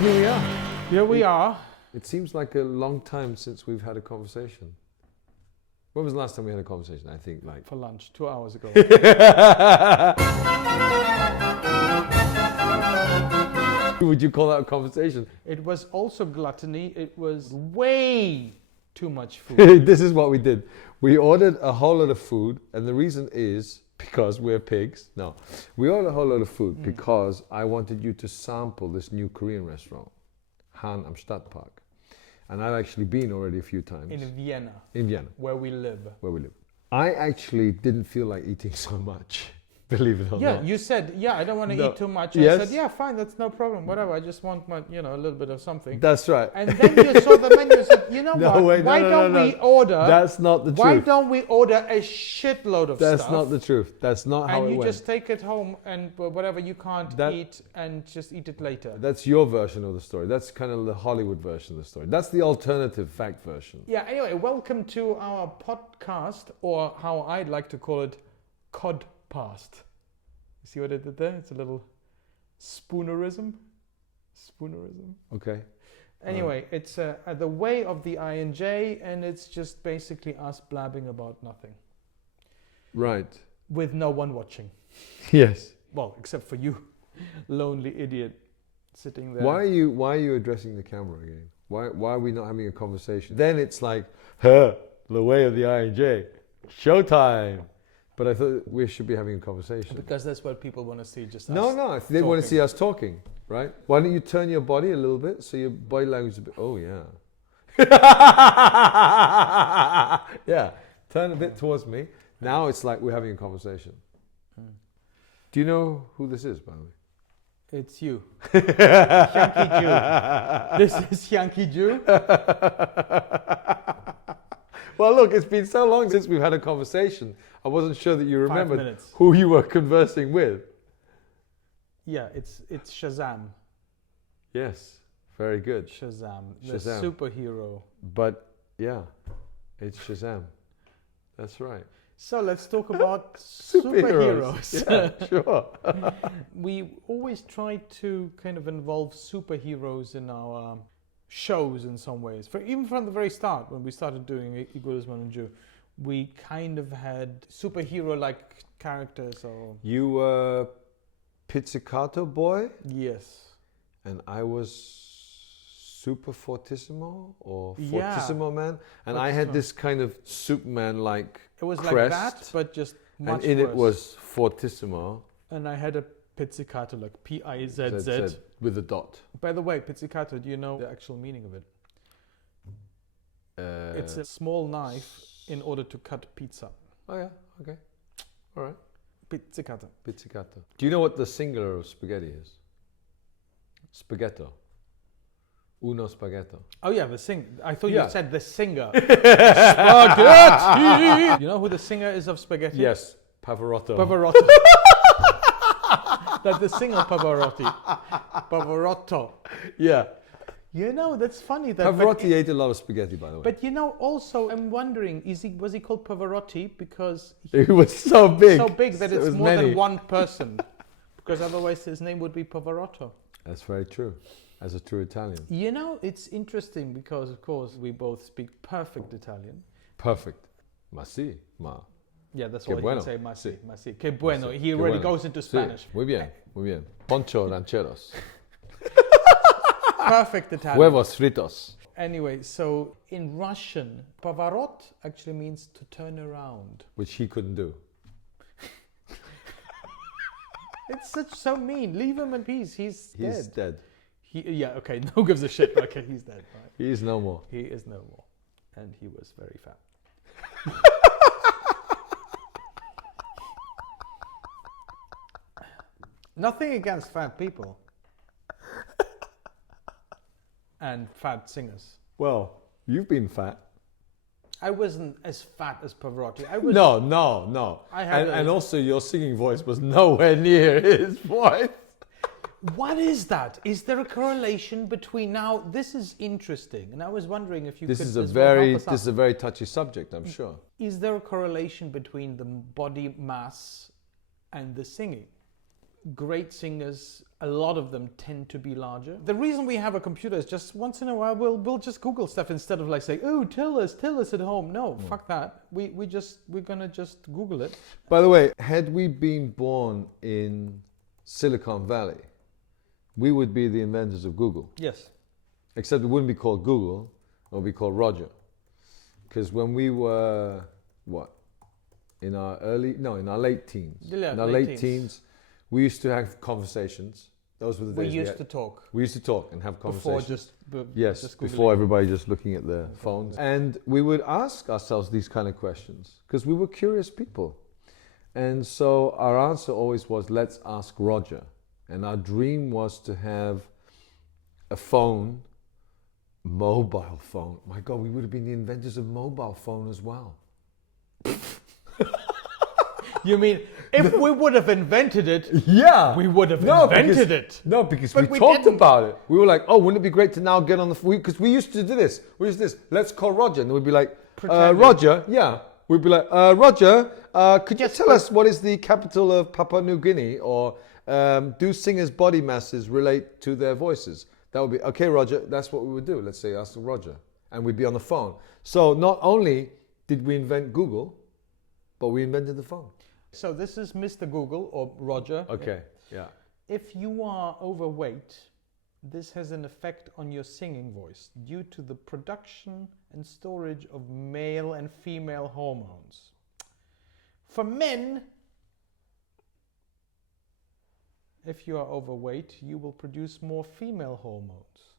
Here we are. Here we are. It seems like a long time since we've had a conversation. When was the last time we had a conversation? I think like... For lunch, 2 hours ago. Would you call that a conversation? It was also gluttony. It was way too much food. This is what we did. We ordered a whole lot of food, and the reason is because we're pigs. No, we ordered a whole lot of food because I wanted you to sample this new Korean restaurant, Han am Stadtpark. And I've actually been already a few times. In Vienna. In Vienna. Where we live. Where we live. I actually didn't feel like eating so much, believe it or not. Yeah, you said, I don't want to eat too much. Yes. I said, yeah, fine, that's no problem, whatever. I just want my, a little bit of something. That's right. And then you saw the menu and said, you know what, why don't we order... That's not the truth. Why don't we order a shitload of stuff? That's not the truth. That's not how it went. And you just take it home and whatever you can't eat and just eat it later. That's your version of the story. That's kind of the Hollywood version of the story. That's the alternative fact version. Yeah, anyway, welcome to our podcast, or how I'd like to call it, Codpast. See what I did there? It's a little spoonerism. Okay. Anyway, it's the Way of the I&J, and it's just basically us blabbing about nothing. Right. With no one watching. Yes. Well, except for you, lonely idiot, sitting there. Why are you addressing the camera again? Why are we not having a conversation? Then it's like, the Way of the I&J, showtime. But I thought we should be having a conversation. Because that's what people want to see, just us. No, they want to see us talking, right? Why don't you turn your body a little bit so your body language is a bit, oh yeah. Yeah, turn a bit towards me. Now it's like we're having a conversation. Do you know who this is, by the way? It's you. Hyung-ki Joo. This is Hyung-ki Joo. Well, look, it's been so long since we've had a conversation. I wasn't sure that you remembered minutes. who you were conversing with. Yeah, it's Shazam. Yes, very good. Shazam, the Shazam. superhero. But yeah, it's Shazam. That's right. So let's talk about superheroes. Yeah, sure. We always try to kind of involve superheroes in our shows in some ways. Even from the very start, when we started doing Igudesman Joo, we kind of had superhero-like characters. Or You were Pizzicato boy? Yes. And I was Super Fortissimo or Yeah. Fortissimo man. And I had this kind of Superman-like It was crest, like that, but just much and in worse. it was Fortissimo. And I had a pizzicato, like P-I-Z-Z. ZZ, with a dot. By the way, pizzicato, do you know the actual meaning of it? It's a small knife in order to cut pizza. Oh yeah, okay. All right. Pizzicato. Pizzicato. Do you know what the singular of spaghetti is? Spaghetto. Uno spaghetto. Oh yeah, the singer. I thought Yeah. you said the singer. Spaghetti! You know who the singer is of spaghetti? Yes, Pavarotti. Pavarotti. That's the singer Pavarotti. Pavarotto. Yeah. You know, that's funny. That Pavarotti ate a lot of spaghetti, by the way. But also, I'm wondering, was he called Pavarotti because he was so big. So big that It it's was more many. than one person. Because otherwise his name would be Pavarotto. That's very true. As a true Italian. You know, it's interesting because, of course, we both speak perfect Italian. Perfect. Ma si, ma. Yeah, that's Que all bueno. you can say. Masi, Sí. masi. Que bueno. Sí. He Que already bueno. goes into Sí. Spanish. Muy bien, muy bien. Poncho rancheros. Perfect Italian. Huevos fritos. Anyway, so in Russian, Pavarot actually means to turn around. Which he couldn't do. It's so mean. Leave him in peace. He's He's dead. dead. Yeah, okay, no gives a shit. Okay, he's dead. Right? He is no more. He is no more. And he was very fat. Nothing against fat people. And fat singers. Well, you've been fat. I wasn't as fat as Pavarotti. I was. No. I had and also your singing voice was nowhere near his voice. What is that? Is there a correlation between now? This is interesting, and I was wondering if you This could. is a as well help us this is out. a very touchy subject, I'm sure. Is there a correlation between the body mass and the singing? great singers, a lot of them tend to be larger. The reason we have a computer is just once in a while we'll just Google stuff instead of like saying, oh, tell us at home. No, fuck that. We're gonna just Google it. By the way, had we been born in Silicon Valley, we would be the inventors of Google. Yes. Except it wouldn't be called Google, it would be called Roger. Because when we were, in our late teens. Yeah, in our late teens, we used to have conversations. Those were the days we used to talk. We used to talk and have conversations. Before Everybody just looking at their phones. And we would ask ourselves these kind of questions because we were curious people. And so our answer always was, let's ask Roger. And our dream was to have a phone, mobile phone. My God, we would have been the inventors of mobile phone as well. You mean, if we would have invented it, yeah, we would have invented it. No, because But we we talked didn't. about it. We were like, oh, wouldn't it be great to now get on the... Because we used to do this. Let's call Roger. And we'd be like, Pretending. Roger, yeah. We'd be like, Roger, could you Yes, tell but- us what is the capital of Papua New Guinea? Or do singers' body masses relate to their voices? That would be, okay, Roger, that's what we would do. Let's say, ask Roger. And we'd be on the phone. So not only did we invent Google, but we invented the phone. So this is Mr. Google or Roger. Okay, yeah. If you are overweight, this has an effect on your singing voice due to the production and storage of male and female hormones. For men, if you are overweight, you will produce more female hormones,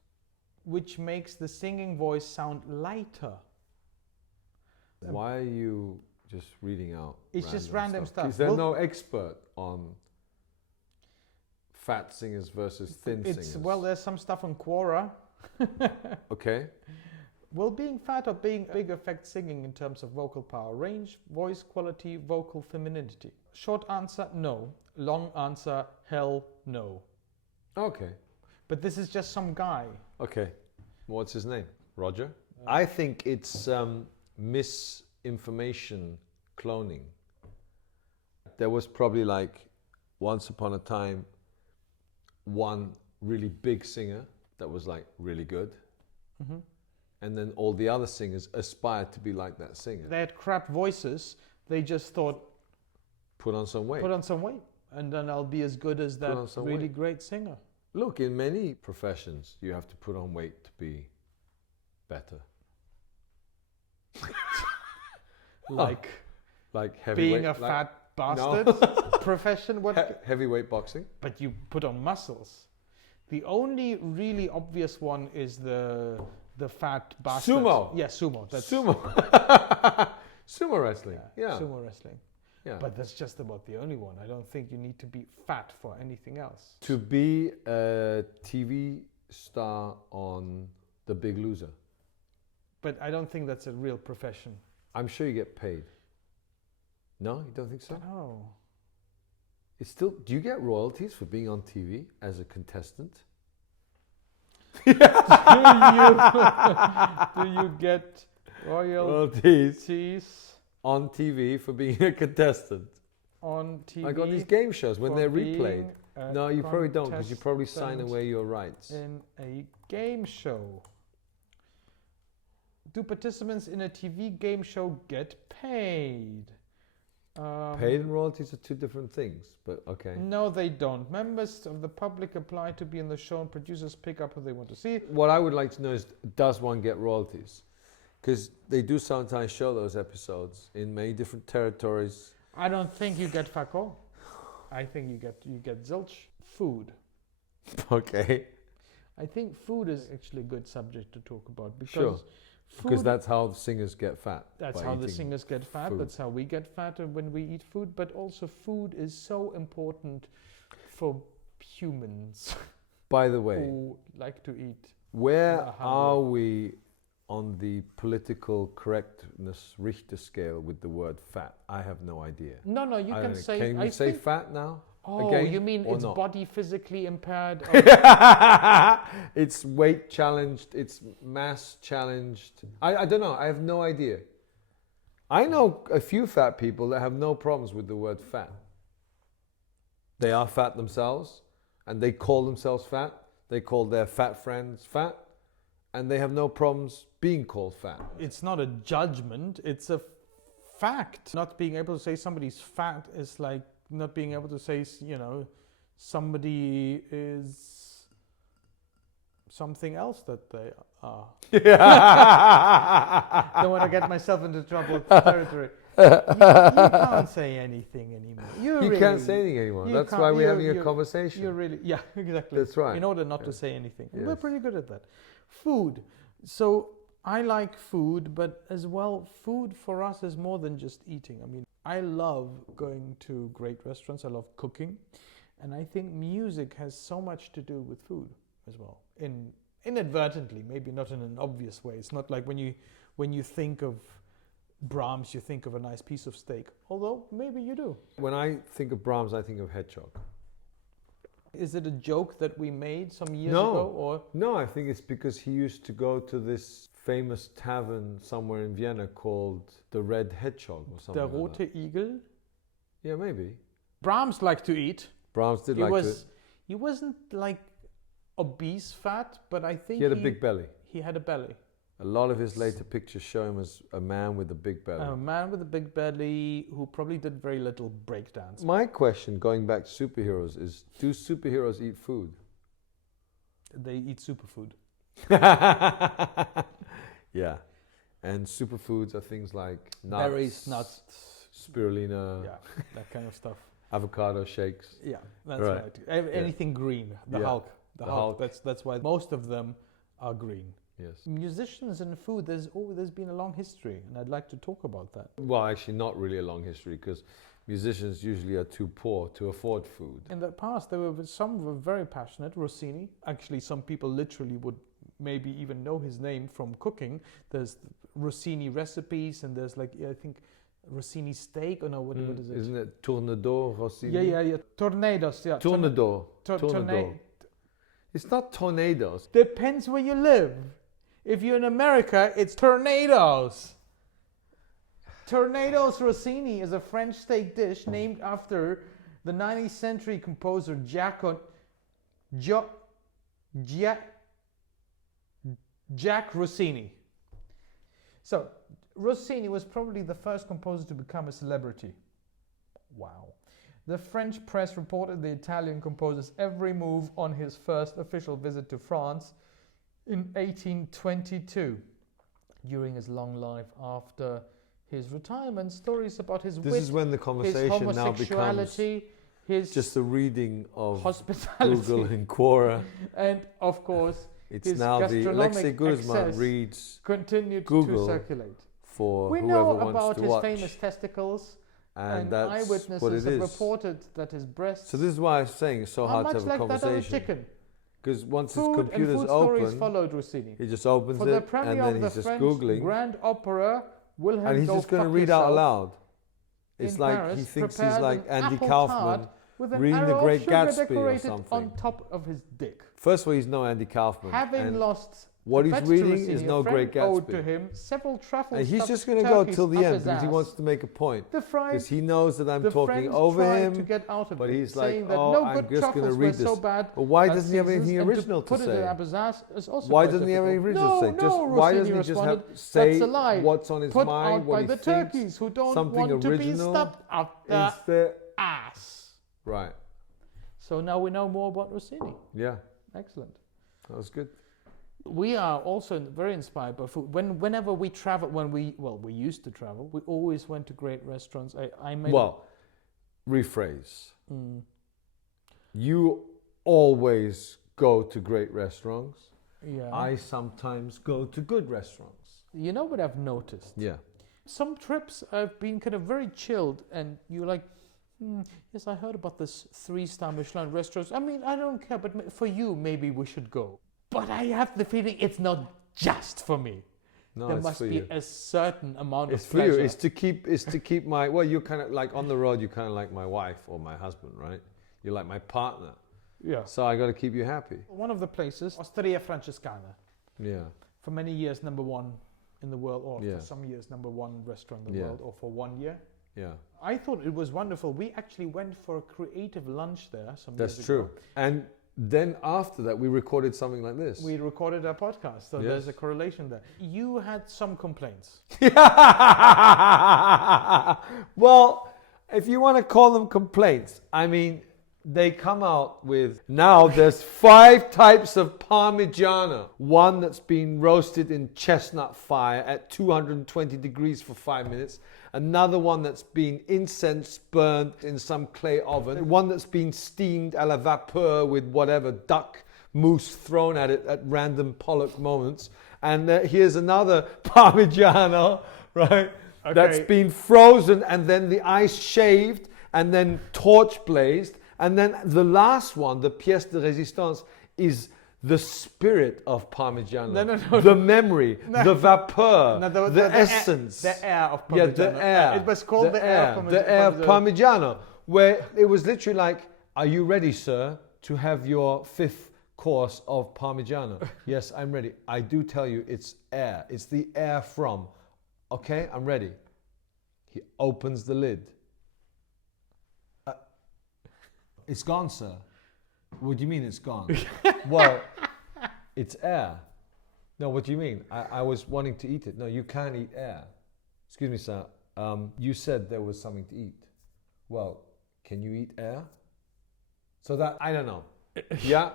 which makes the singing voice sound lighter. Why are you just reading out? It's just random stuff. Is there Well- no expert on fat singers versus thin singers? Well, there's some stuff on Quora. Okay. Will being fat or being big affect singing in terms of vocal power, range, voice quality, vocal femininity? Short answer, no. Long answer, hell no. Okay. But this is just some guy. Okay. What's his name? Roger? I think it's misinformation cloning. There was probably like once upon a time one really big singer that was like really good. Mm-hmm. And then all the other singers aspired to be like that singer. They had crap voices. They just thought, Put on some weight. put on some weight, and then I'll be as good as Put on that some really weight. great singer. Look, in many professions, you have to put on weight to be better. Like heavyweight, being a like fat bastard profession. What? heavyweight boxing. But you put on muscles. The only really obvious one is the fat bastard. Sumo. Yeah, sumo. That's Sumo. Sumo wrestling. Yeah. sumo wrestling. Yeah. But that's just about the only one. I don't think you need to be fat for anything else. To be a TV star on The Big Loser, But I don't think that's a real profession. I'm sure you get paid. No, you don't think so? Oh. It's still. Do you get royalties for being on TV as a contestant? Do you get royalties On TV for being a contestant. on TV? I got these game shows when for they're replayed. being a No, you probably don't because you probably sign contestant away your rights. in a game show. Do participants in a TV game show get paid? Paid and royalties are two different things, but okay. No, they don't. Members of the public apply to be in the show and producers pick up who they want to see. What I would like to know is, does one get royalties? Because they do sometimes show those episodes in many different territories. I don't think you get fuck all. I think you get zilch. Food. Okay. I think food is actually a good subject to talk about because Sure. food, Because that's how singers get fat. that's by how the eating singers get fat. food. That's how we get fatter when we eat food. But also food is so important for humans By the way, who like to eat. where are are hungry. we on the political correctness Richter scale with the word fat? I have no idea. No, you I can don't know. say. Can we I say think, fat now? oh, again, you mean or it's not? body physically impaired? It's weight challenged, it's mass challenged. I don't know, I have no idea. I know a few fat people that have no problems with the word fat. They are fat themselves, and they call themselves fat. They call their fat friends fat, and they have no problems being called fat. It's not a judgment, it's a fact. Not being able to say somebody's fat is like not being able to say, you know, somebody is something else that they are. Don't want to get myself into trouble territory. You can't say anything anymore. You can't say anything anymore. That's why we're having a conversation. You're really, yeah, exactly. That's right. In order not to say anything. Yes. We're pretty good at that. Food. So I like food, but as well, food for us is more than just eating. I mean, I love going to great restaurants. I love cooking. And I think music has so much to do with food as well. Inadvertently, maybe not in an obvious way. It's not like when you think of Brahms, you think of a nice piece of steak. Although, maybe you do. When I think of Brahms, I think of hedgehog. Is it a joke that we made some years ago? Or? No, I think it's because he used to go to this famous tavern somewhere in Vienna called the Red Hedgehog or something. Der Rote Igel? Yeah, maybe. Brahms liked to eat. Brahms did like to. He wasn't like obese fat, but I think He had a big belly. He had a belly. A lot of his later pictures show him as a man with a big belly. A man with a big belly who probably did very little breakdance. My question, going back to superheroes, is do superheroes eat food? They eat superfood. Yeah. And superfoods are things like nuts, berries, nuts, spirulina, yeah, that kind of stuff. Avocado shakes. Yeah, that's right. Anything green. The Hulk. The Hulk. That's why most of them are green. Yes. Musicians and food, there's been a long history, and I'd like to talk about that. Well, actually not really a long history, because musicians usually are too poor to afford food. In the past, some were very passionate. Rossini, actually some people literally would maybe even know his name from cooking. There's Rossini recipes, and there's like, I think, Rossini steak, or no, what is it? Isn't it Tournedos, Rossini? Yeah. Tornadoes, yeah. Tournedos. Tornado. It's not tornadoes. Depends where you live. If you're in America, it's tornadoes. Tornadoes Rossini is a French steak dish named after the 19th century composer Jacques Rossini. So, Rossini was probably the first composer to become a celebrity. Wow. The French press reported the Italian composer's every move on his first official visit to France in 1822. During his long life after his retirement, stories about his This wit, is when the his conversation now becomes homosexuality, his just a reading of hospitality, Google and Quora. and of course It's his now the gastronomic Igudesman excess reads continued Google to circulate. for We whoever know wants about to his watch. famous testicles, and that's eyewitnesses what it have is. reported that his breasts So this is why I'm saying it's so are hard much to have like a that of a conversation. chicken. Because once his Food and computer's food stories open, followed Rossini. he just opens For the it premiere and then of the he's just French Googling. Grand Opera, Wilhelm, And he's go just going to fuck read out yourself, aloud. It's in like Paris, he thinks he's prepared like an Andy apple Kaufman tart with an reading The arrow Great of sugar Gatsby or decorated something. on top of his dick. First of all, he's no Andy Kaufman. Having and lost what the he's bet to reading Rossini, is a no friend Great owed Gatsby. to him several truffle And he's stuffed just going to go turkeys till the up end his because he ass. wants to make a point. The Because he knows that I'm the talking friends over tried him. to get out of but it, he's like, saying that oh, no I'm good just going to truffles read were this. so bad. But why as doesn't he have seasons, anything and original to put to it say? up his ass is also Why quite doesn't he have any difficult. original to say? No, Just why Rossini doesn't he just responded, have say that's a lie. what's on his Put mind, out what by he the thinks, turkeys who don't something want to be original? stuffed up the Instead, ass. right? So now we know more about Rossini. Yeah, Excellent. that was good. We are also very inspired by food. Whenever we travel, we used to travel, we always went to great restaurants. Rephrase. You always go to great restaurants. Yeah. I sometimes go to good restaurants. You know what I've noticed? Yeah. Some trips I've been kind of very chilled, and you're like, yes, I heard about this 3-star Michelin restaurant. I mean, I don't care, but for you, maybe we should go. But I have the feeling it's not just for me. No, There it's must for be you. a certain amount It's of for pleasure. you. It's to keep my. Well, you're kind of like on the road. You're kind of like my wife or my husband, right? You're like my partner. Yeah. So I got to keep you happy. One of the places, Osteria Francescanan, Yeah. for many years #1 in the world, or Yeah. for some years #1 restaurant in the Yeah. world, or for 1 year. Yeah. I thought it was wonderful. We actually went for a creative lunch there some That's years true. ago. And then after that, we recorded something like this. We recorded our podcast, so Yes. there's a correlation there. You had some complaints. Well, if you want to call them complaints, I mean, they come out with, now there's 5 types of Parmigiano. One that's been roasted in chestnut fire at 220 degrees for 5 minutes. Another one that's been incense burnt in some clay oven. One that's been steamed à la vapeur with whatever duck mousse thrown at it at random Pollock moments. And here's another Parmigiano, right? Okay. That's been frozen and then the ice shaved and then torch blazed. And then the last one, the pièce de résistance, is the spirit of Parmigiano. No. The memory, the vapeur, No, the essence. The air of Parmigiano. Yeah, the air. It was called the air of Parmigiano. The air of Parmigiano, where it was literally like, are you ready, sir, to have your 5th course of Parmigiano? Yes, I'm ready. I do tell you, it's air. It's the air from. Okay, I'm ready. He opens the lid. It's gone, sir. What do you mean it's gone? Well, it's air. No, what do you mean? I was wanting to eat it. No, you can't eat air. Excuse me, sir. You said there was something to eat. Well, can you eat air? So that, I don't know. Yeah?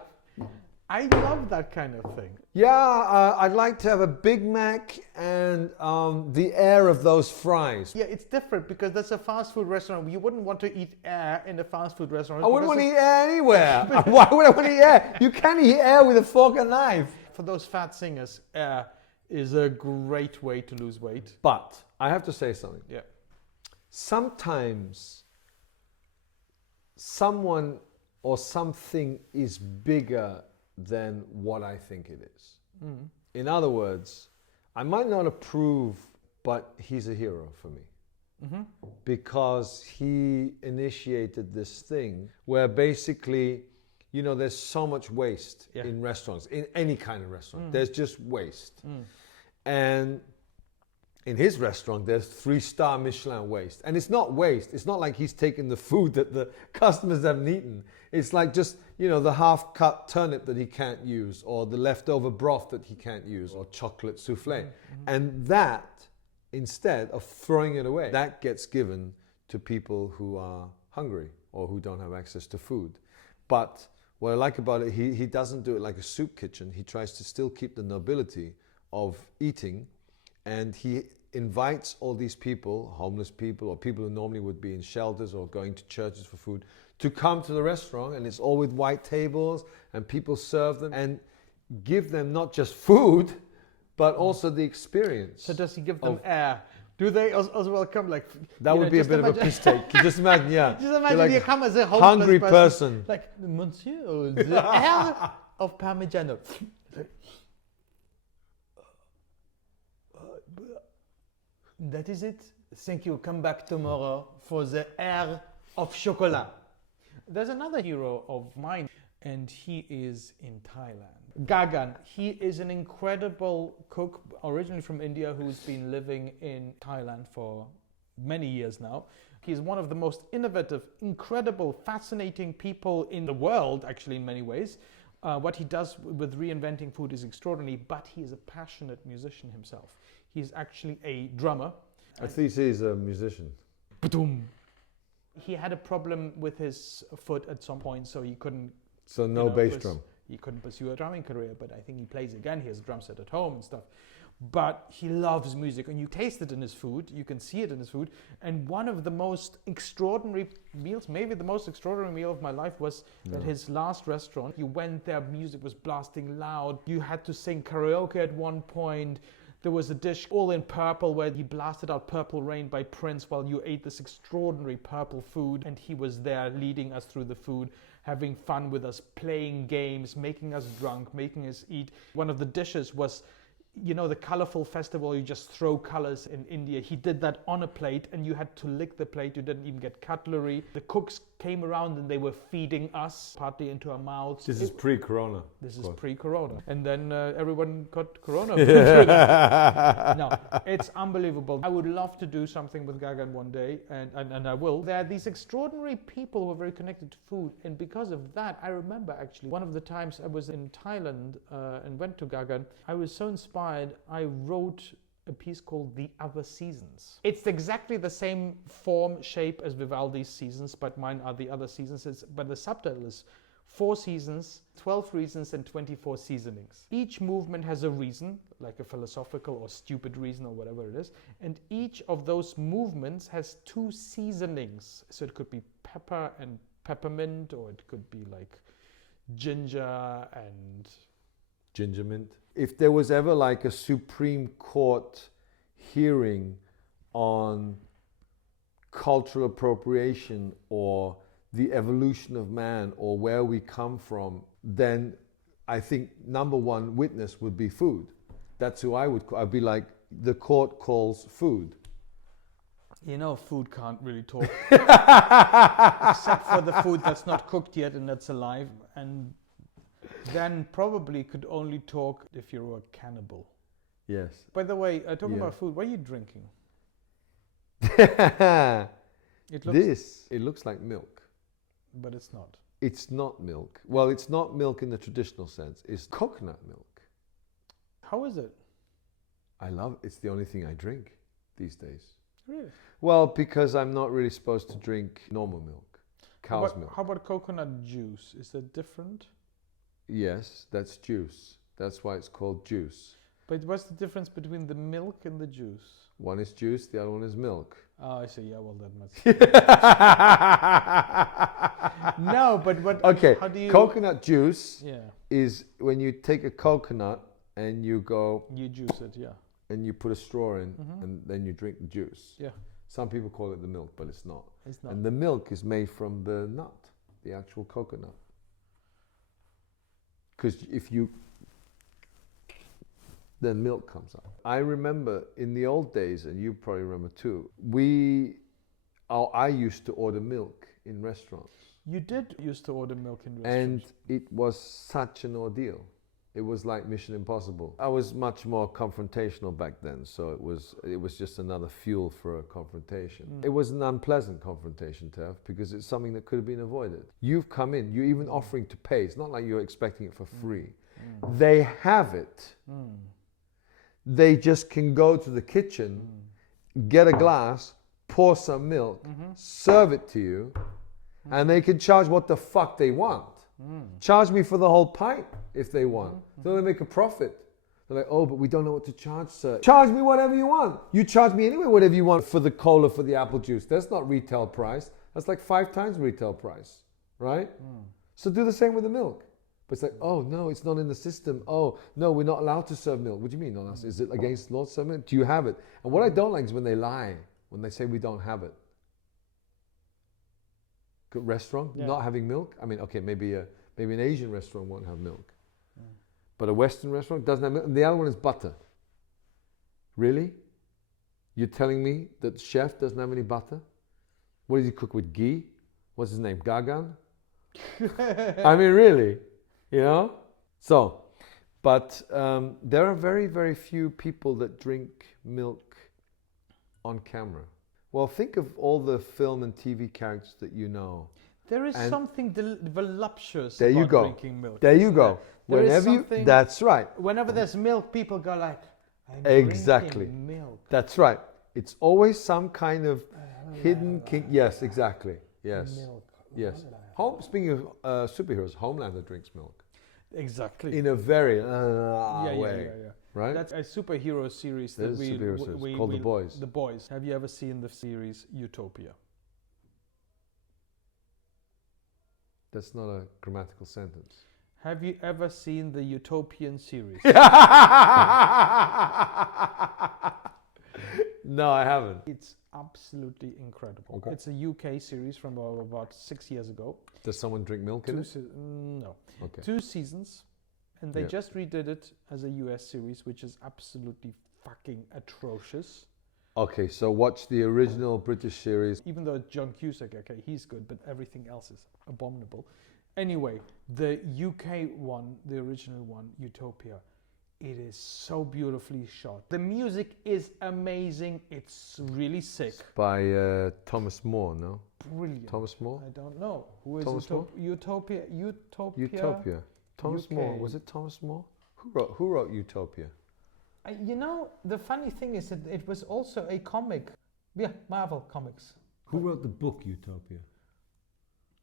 I love that kind of thing. Yeah, I'd like to have a Big Mac and the air of those fries. Yeah, it's different because that's a fast food restaurant. You wouldn't want to eat air in a fast food restaurant. I wouldn't want to eat air anywhere. Why would I want to eat air? You can't eat air with a fork and knife. For those fat singers, air is a great way to lose weight. But I have to say something. Yeah. Sometimes someone or something is bigger than what I think it is. Mm. In other words, I might not approve, but he's a hero for me. Mm-hmm. Because he initiated this thing where basically, you know, there's so much waste in restaurants, in any kind of restaurant. There's just waste. And in his restaurant, there's 3-star Michelin waste. And it's not waste. It's not like he's taken the food that the customers haven't eaten. It's like just, you know, the half-cut turnip that he can't use, or the leftover broth that he can't use, or chocolate souffle. And that, instead of throwing it away, that gets given to people who are hungry or who don't have access to food. But what I like about it, he doesn't do it like a soup kitchen. He tries to still keep the nobility of eating, and he invites all these people, homeless people, or people who normally would be in shelters or going to churches for food, to come to the restaurant, and it's all with white tables, and people serve them and give them not just food, but also the experience. So does he give them air? Do they as well come like... That would be a bit of a piss take. Just imagine, yeah. Just imagine like you come as a homeless hungry person. Like, Monsieur, the air of Parmigiano. That is it. Thank you. Come back tomorrow for the air of chocolat. There's another hero of mine, and he is in Thailand. Gaggan. He is an incredible cook, originally from India, who's been living in Thailand for many years now. He's one of the most innovative, incredible, fascinating people in the world, actually, in many ways. What he does with reinventing food is extraordinary, but he is a passionate musician himself. He's actually a drummer. I think he's a musician. Ba-doom. He had a problem with his foot at some point, so he couldn't... So no bass drum. He couldn't pursue a drumming career, but I think he plays again. He has a drum set at home and stuff. But he loves music, and you taste it in his food. You can see it in his food. And one of the most extraordinary meals, maybe the most extraordinary meal of my life, was at his last restaurant. You went there, music was blasting loud. You had to sing karaoke at one point. There was a dish all in purple where he blasted out Purple Rain by Prince while you ate this extraordinary purple food. And he was there leading us through the food, having fun with us, playing games, making us drunk, making us eat. One of the dishes was you know, the colorful festival, you just throw colors in India. He did that on a plate and you had to lick the plate. You didn't even get cutlery. The cooks came around and they were feeding us partly into our mouths. This is pre-corona. This is pre-corona. And then everyone got corona. No, it's unbelievable. I would love to do something with Gaggan one day, and I will. There are these extraordinary people who are very connected to food. And because of that, I remember actually one of the times I was in Thailand and went to Gaggan, I was so inspired. I wrote a piece called The Other Seasons. It's exactly the same form, shape as Vivaldi's Seasons, but mine are The Other Seasons. But the subtitle is 4 seasons, 12 reasons, and 24 seasonings. Each movement has a reason, like a philosophical or stupid reason or whatever it is, and each of those movements has 2 seasonings. So it could be pepper and peppermint, or it could be like ginger and Ginger mint. If there was ever like a Supreme Court hearing on cultural appropriation or the evolution of man or where we come from, then I think number one witness would be food. That's who I'd be like, the court calls food. You know, food can't really talk. Except for the food that's not cooked yet and that's alive. And then probably could only talk if you're a cannibal. Yes. By the way, talking about food, what are you drinking? It looks like milk. But it's not. It's not milk. Well, it's not milk in the traditional sense. It's coconut milk. How is it? I love it. It's the only thing I drink these days. Really? Well, because I'm not really supposed to drink normal milk. Cow's milk. How about coconut juice? Is that different? Yes, that's juice. That's why it's called juice. But what's the difference between the milk and the juice? One is juice, the other one is milk. Oh, I see. Yeah, well, that much. No, but what? Okay, how do you? Coconut juice Yeah. is when you take a coconut and you go You juice it, yeah. and you put a straw in and then you drink the juice. Yeah. Some people call it the milk, but it's not. It's not. And the milk is made from the nut, the actual coconut. Because then milk comes up. I remember in the old days, and you probably remember too, I used to order milk in restaurants. You did used to order milk in restaurants. And it was such an ordeal. It was like Mission Impossible. I was much more confrontational back then, so it was just another fuel for a confrontation. It was an unpleasant confrontation to have because it's something that could have been avoided. You've come in, you're even offering to pay. It's not like you're expecting it for free. They have it. They just can go to the kitchen, get a glass, pour some milk, serve it to you, and they can charge what the fuck they want. Charge me for the whole pint if they want. So they make a profit. They're like, oh, but we don't know what to charge, sir. Charge me whatever you want. You charge me anyway whatever you want for the cola, for the apple juice. That's not retail price. That's like 5 times retail price, right? So do the same with the milk. But it's like, oh, no, it's not in the system. Oh, no, we're not allowed to serve milk. What do you mean not allowed? Is it against the law to serve milk? Do you have it? And what I don't like is when they lie, when they say we don't have it. Good restaurant, not having milk. I mean, okay, maybe an Asian restaurant won't have milk. But a Western restaurant doesn't have milk. And the other one is butter. Really? You're telling me that the chef doesn't have any butter? What does he cook with ghee? What's his name? Gaggan? I mean, really? You know? So, but there are very, very few people that drink milk on camera. Well, think of all the film and TV characters that you know. There is something voluptuous there about you go. drinking milk. There you go. Whenever you, that's right. Whenever there's milk, people go like, I'm exactly. drinking milk. That's right. It's always some kind of hidden kink. Yes, exactly. Yes. Milk. Yes. Speaking of superheroes, Homelander drinks milk. Exactly. In a very way. Yeah. Right? That's a superhero series that There's a superhero series called The Boys. The Boys. Have you ever seen the series Utopia? That's not a grammatical sentence. Have you ever seen the Utopian series? No, I haven't. It's absolutely incredible. Okay. It's a UK series from about 6 years ago. Does someone drink milk in it? No. Okay. 2 seasons. and they Yeah. just redid it as a US series, which is absolutely fucking atrocious. Okay, so watch the original British series. Even though John Cusack, okay, he's good, but everything else is abominable. Anyway, the UK one, the original one, Utopia, it is so beautifully shot. The music is amazing. It's really sick. By Thomas More, no? Brilliant. Thomas More? I don't know. Who is Thomas More? Utopia? Utopia. Thomas UK. More. Was it Thomas More? Who wrote Utopia? You know, the funny thing is that it was also a comic. Yeah, Marvel Comics. Who wrote the book Utopia?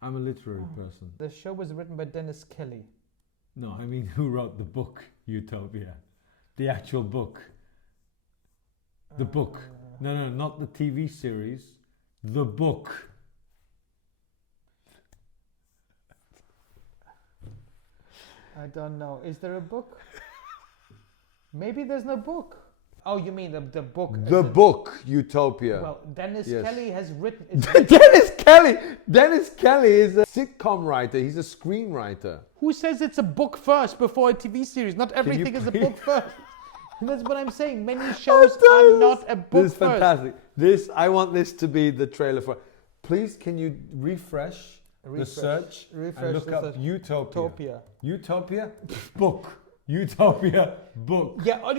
I'm a literary person. The show was written by Dennis Kelly. No, I mean who wrote the book Utopia? The actual book. The book. No, not the TV series. The book. I don't know. Is there a book? Maybe there's no book. Oh, you mean the book? The book Utopia. Well, Dennis Yes. Kelly has written. Dennis Kelly is a sitcom writer. He's a screenwriter. Who says it's a book first before a TV series? Not everything is a book first. That's what I'm saying. Many shows are not a book This is first. fantastic. I want this to be the trailer for. Please, can you refresh the search Refresh and look the up search. Utopia? Utopia. Utopia book. Utopia book. Yeah, Book.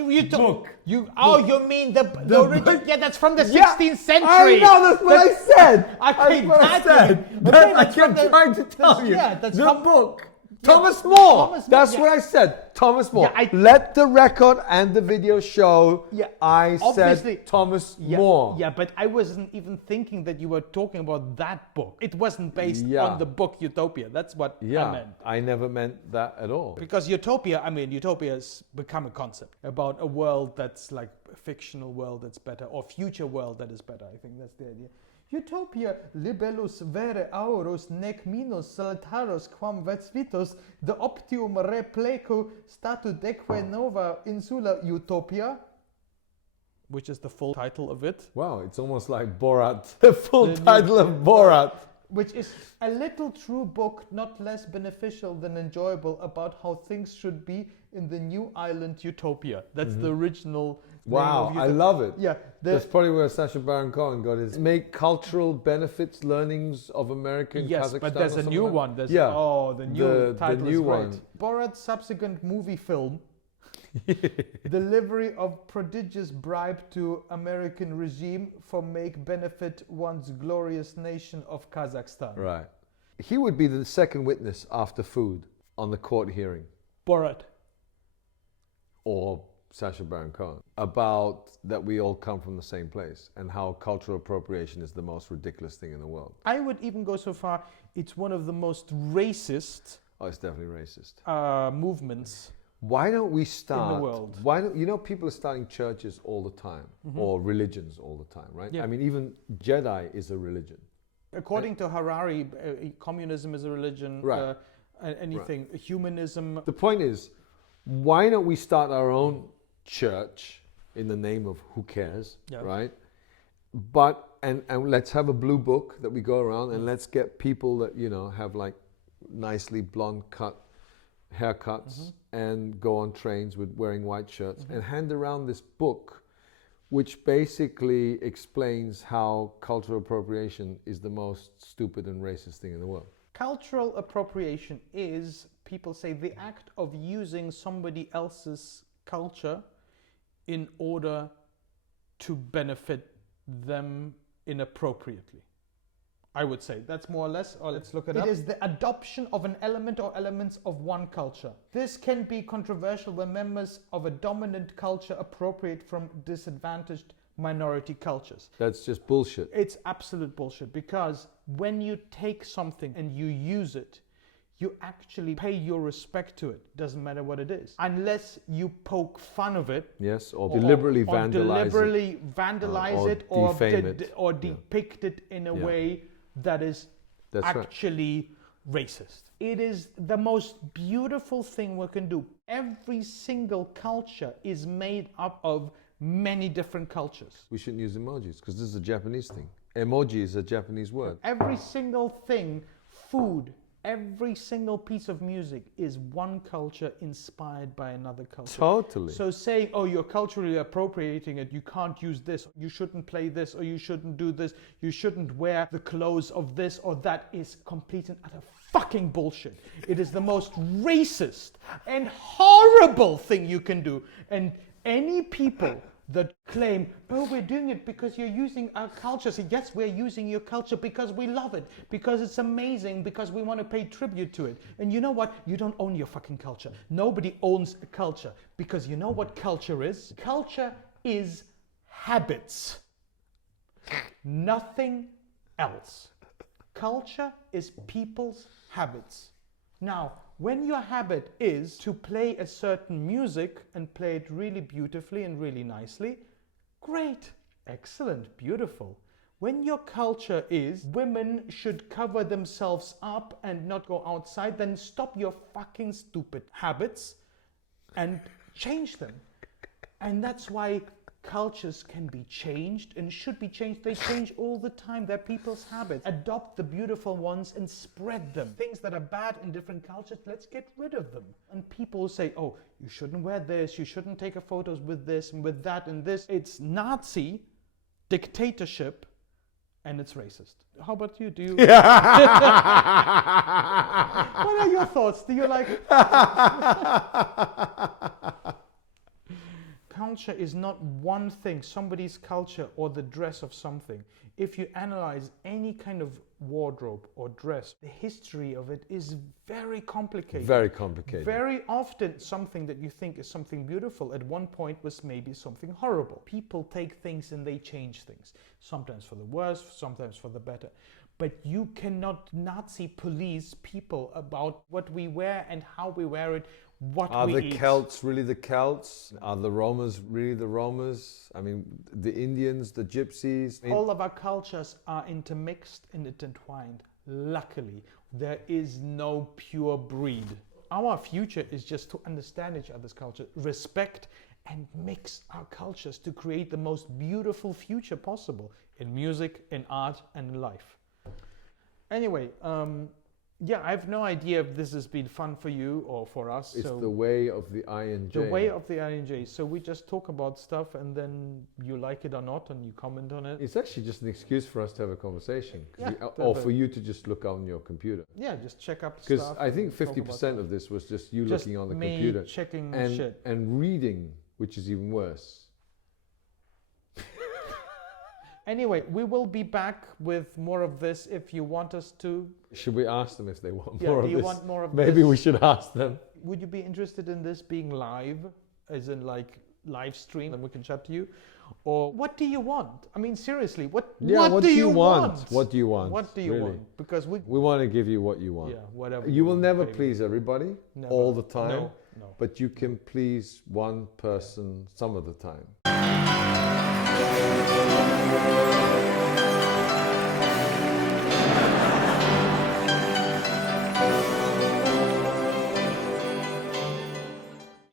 You mean the original? book. Yeah, that's from the Yeah, 16th century. I know, that's what I said. Okay, That's what I that said. one. That's- Okay, I that's from kept the- trying to tell that's- you. yeah, that's the from- book. Yeah, Thomas More. Thomas More, That's yeah. what I said. Thomas More. Yeah, Let the record and the video show. Yeah, I obviously. said Thomas Yeah, More. yeah, but I wasn't even thinking that you were talking about that book. It wasn't based Yeah. on the book Utopia. That's what I Yeah, meant. I never meant that at all. Because Utopia has become a concept about a world that's like a fictional world that's better, or future world that is better. I think that's the idea. Utopia libellus vere aurus nec minus saltaros quam vetsvitos de optium repleco statu deque nova insula Utopia, which is the full title of it. Wow, it's almost like Borat. The full The new- title of Borat. Which is a little true book, not less beneficial than enjoyable, about how things should be in the new island Utopia. That's the original name Wow, of I Utopia. love it. Yeah, That's probably where Sacha Baron Cohen got his make cultural benefits learnings of America in yes, Kazakhstan. but there's or a something new like- one. There's, Yeah, oh, the new title new is great. one. Borat's subsequent movie film, delivery of prodigious bribe to American regime for make benefit once glorious nation of Kazakhstan. Right. He would be the second witness after food on the court hearing, Borat. or Sacha Baron Cohen, about that we all come from the same place and how cultural appropriation is the most ridiculous thing in the world. I would even go so far, it's one of the most racist Oh, it's definitely racist. movements. Why don't we start? world. Why don't people are starting churches all the time, or religions all the time, right? Yeah. I mean, even Jedi is a religion. According to Harari, communism is a religion. Right. Anything, humanism. The point is, why don't we start our own church in the name of who cares, Yeah. right? But and let's have a blue book that we go around, and let's get people that have like nicely blonde cut haircuts and go on trains with wearing white shirts and hand around this book, which basically explains how cultural appropriation is the most stupid and racist thing in the world. Cultural appropriation is, people say, the act of using somebody else's culture in order to benefit them inappropriately. I would say that's more or less, or let's look it up. It is the adoption of an element or elements of one culture. This can be controversial when members of a dominant culture appropriate from disadvantaged minority cultures. That's just bullshit. It's absolute bullshit, because when you take something and you use it, you actually pay your respect to it. Doesn't matter what it is. Unless you poke fun of it. Yes, or deliberately or vandalize deliberately vandalize or it, or defame it. or Yeah. depict it in a Yeah. way that is That's right. actually racist. It is the most beautiful thing we can do. Every single culture is made up of many different cultures. We shouldn't use emojis because this is a Japanese thing. Emoji is a Japanese word. Every single thing, food, Every single piece of music is one culture inspired by another culture. Totally. So saying, oh, you're culturally appropriating it, you can't use this, you shouldn't play this, or you shouldn't do this, you shouldn't wear the clothes of this or that is complete and utter fucking bullshit. It is the most racist and horrible thing you can do. And any people that claim, oh, we're doing it because you're using our culture. So yes, we're using your culture because we love it, because it's amazing, because we want to pay tribute to it. And you know what? You don't own your fucking culture. Nobody owns a culture, because you know what culture is? Culture is habits. Nothing else. Culture is people's habits. Now, when your habit is to play a certain music and play it really beautifully and really nicely, great, excellent, beautiful. When your culture is women should cover themselves up and not go outside, then stop your fucking stupid habits and change them. And that's why cultures can be changed and should be changed. They change all the time. They're people's habits. Adopt the beautiful ones and spread them. Things that are bad in different cultures, let's get rid of them. And people say, oh, you shouldn't wear this, you shouldn't take photos with this and with that and this. It's Nazi dictatorship and it's racist. How about you? Do you? What are your thoughts? Do you like it? Culture is not one thing, somebody's culture or the dress of something. If you analyze any kind of wardrobe or dress, the history of it is very complicated. Very complicated. Very often something that you think is something beautiful at one point was maybe something horrible. People take things and they change things. Sometimes for the worse, sometimes for the better. But you cannot Nazi police people about what we wear and how we wear it. Are the Celts really the Celts? Are the Romas really the Romas? I mean, the Indians, the Gypsies. All of our cultures are intermixed and intertwined. Luckily, there is no pure breed. Our future is just to understand each other's culture, respect and mix our cultures to create the most beautiful future possible in music, in art and in life. Anyway, yeah, I have no idea if this has been fun for you or for us. It's the way of the I&J. The way of the I&J. So we just talk about stuff and then you like it or not and you comment on it. It's actually just an excuse for us to have a conversation. Yeah, or for you to just look on your computer. Yeah, just check up stuff. Because I think 50% of this was just you looking on the computer. Checking and, shit. And reading, which is even worse. Anyway, we will be back with more of this if you want us to. Should we ask them if they want Yeah, more do of you this? want more of Maybe this? we should ask them. Would you be interested in this being live, as in like live stream, and we can chat to you? Or what do you want? I mean, seriously, what do you want? What do you want? What do you really? want? Because we want to give you what you want. Yeah, whatever. You will never baby. please everybody Never. all the time, No. but you can please one person some of the time.